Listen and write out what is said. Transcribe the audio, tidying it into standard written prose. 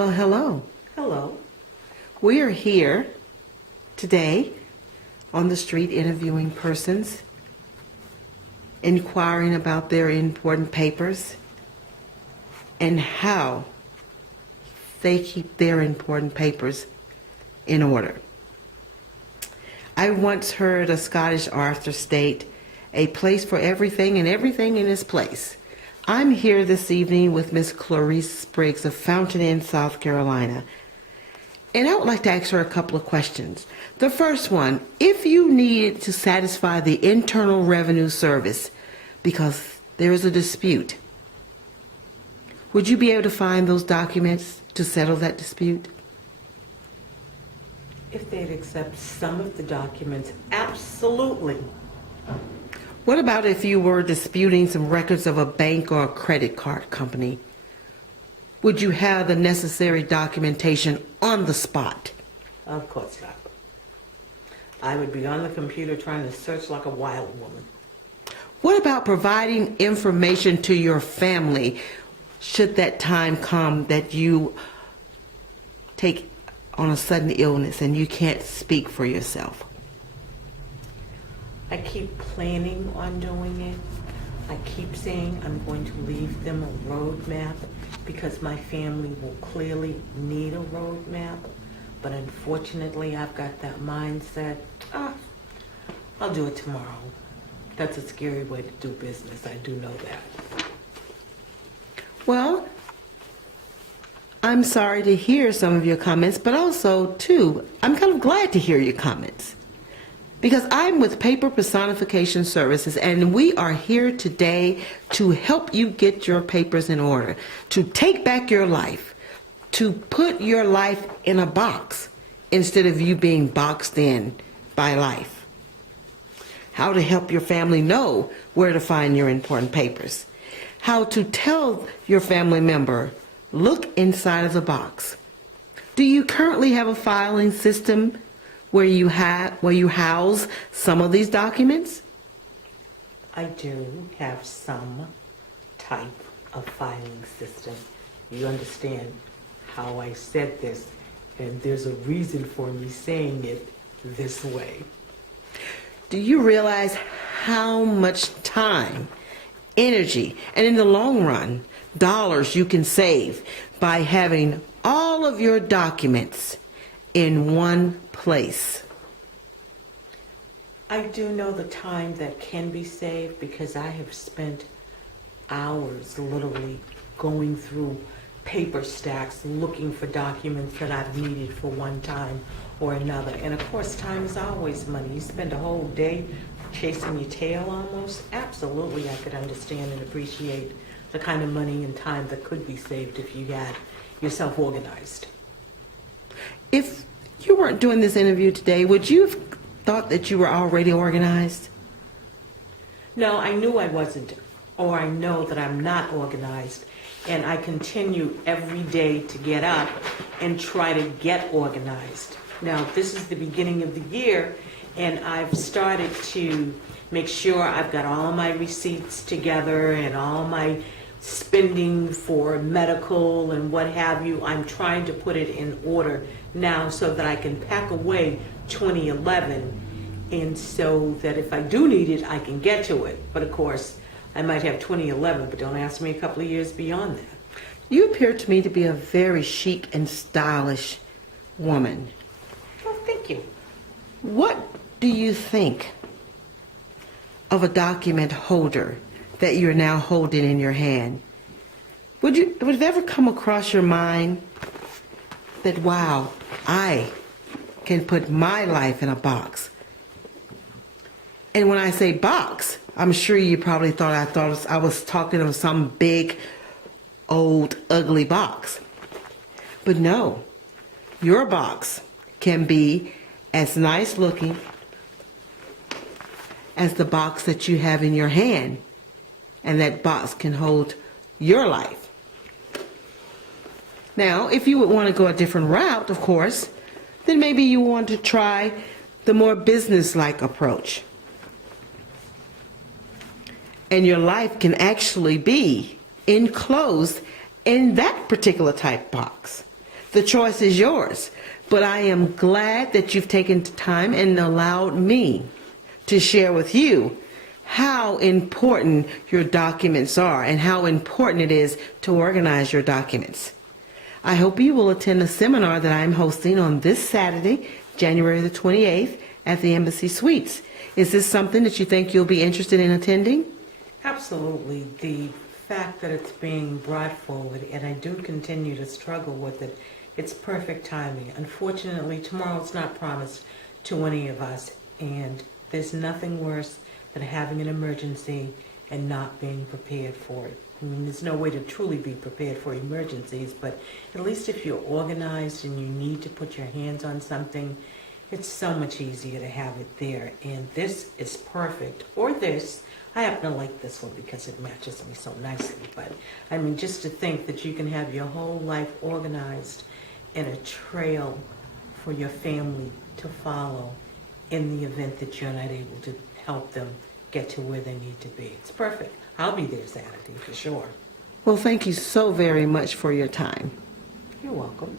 Well, hello. Hello. We are here today on the street interviewing persons, inquiring about their important papers and how they keep their important papers in order. I once heard a Scottish author state, "A place for everything and everything in its place." I'm here this evening with Miss Clarise Spriggs of Fountain Inn, South Carolina. And I would like to ask her a couple of questions. The first one, if you needed to satisfy the Internal Revenue Service because there is a dispute, would you be able to find those documents to settle that dispute? If they'd accept some of the documents, absolutely. What about if you were disputing some records of a bank or a credit card company? Would you have the necessary documentation on the spot? Of course not. I would be on the computer trying to search like a wild woman. What about providing information to your family should that time come that you take on a sudden illness and you can't speak for yourself? I keep planning on doing it. I keep saying I'm going to leave them a roadmap because my family will clearly need a roadmap. But unfortunately, I've got that mindset, I'll do it tomorrow. That's a scary way to do business. I do know that. Well, I'm sorry to hear some of your comments, but also, too, I'm kind of glad to hear your comments. Because I'm with Paper Personification Services, and we are here today to help you get your papers in order, to take back your life, to put your life in a box instead of you being boxed in by life. How to help your family know where to find your important papers. How to tell your family member, look inside of the box. Do you currently have a filing system where you house some of these documents? I do have some type of filing system. You understand how I said this, and there's a reason for me saying it this way. Do you realize how much time, energy, and in the long run, dollars you can save by having all of your documents in one place? I do know the time that can be saved because I have spent hours literally going through paper stacks looking for documents that I've needed for one time or another. And of course, time is always money. You spend a whole day chasing your tail almost. Absolutely, I could understand and appreciate the kind of money and time that could be saved if you had yourself organized. If you weren't doing this interview today, would you have thought that you were already organized? No, I knew I wasn't, or I know that I'm not organized, and I continue every day to get up and try to get organized. Now, this is the beginning of the year, and I've started to make sure I've got all my receipts together and all my spending for medical and what have you. I'm trying to put it in order now so that I can pack away 2011, and so that if I do need it, I can get to it. But of course, I might have 2011, but don't ask me a couple of years beyond that. You appear to me to be a very chic and stylish woman. Well, thank you. What do you think of a document holder that you're now holding in your hand? Would it ever come across your mind that, wow, I can put my life in a box? And when I say box, I'm sure you probably thought I was talking of some big, old, ugly box. But no, your box can be as nice looking as the box that you have in your hand. And that box can hold your life. Now, if you would want to go a different route, of course, then maybe you want to try the more business-like approach. And your life can actually be enclosed in that particular type box. The choice is yours. But I am glad that you've taken time and allowed me to share with you how important your documents are and how important it is to organize your documents. I hope you will attend a seminar that I am hosting on this Saturday, January the 28th, at the Embassy Suites. Is this something that you think you'll be interested in attending? Absolutely. The fact that it's being brought forward, and I do continue to struggle with it, it's perfect timing. Unfortunately, tomorrow's not promised to any of us, and there's nothing worse than having an emergency and not being prepared for it. I mean, there's no way to truly be prepared for emergencies, but at least if you're organized and you need to put your hands on something, it's so much easier to have it there. And this is perfect. Or this. I happen to like this one because it matches me so nicely. But, I mean, just to think that you can have your whole life organized in a trail for your family to follow in the event that you're not able to help them get to where they need to be. It's perfect. I'll be there Saturday for sure. Well, thank you so very much for your time. You're welcome.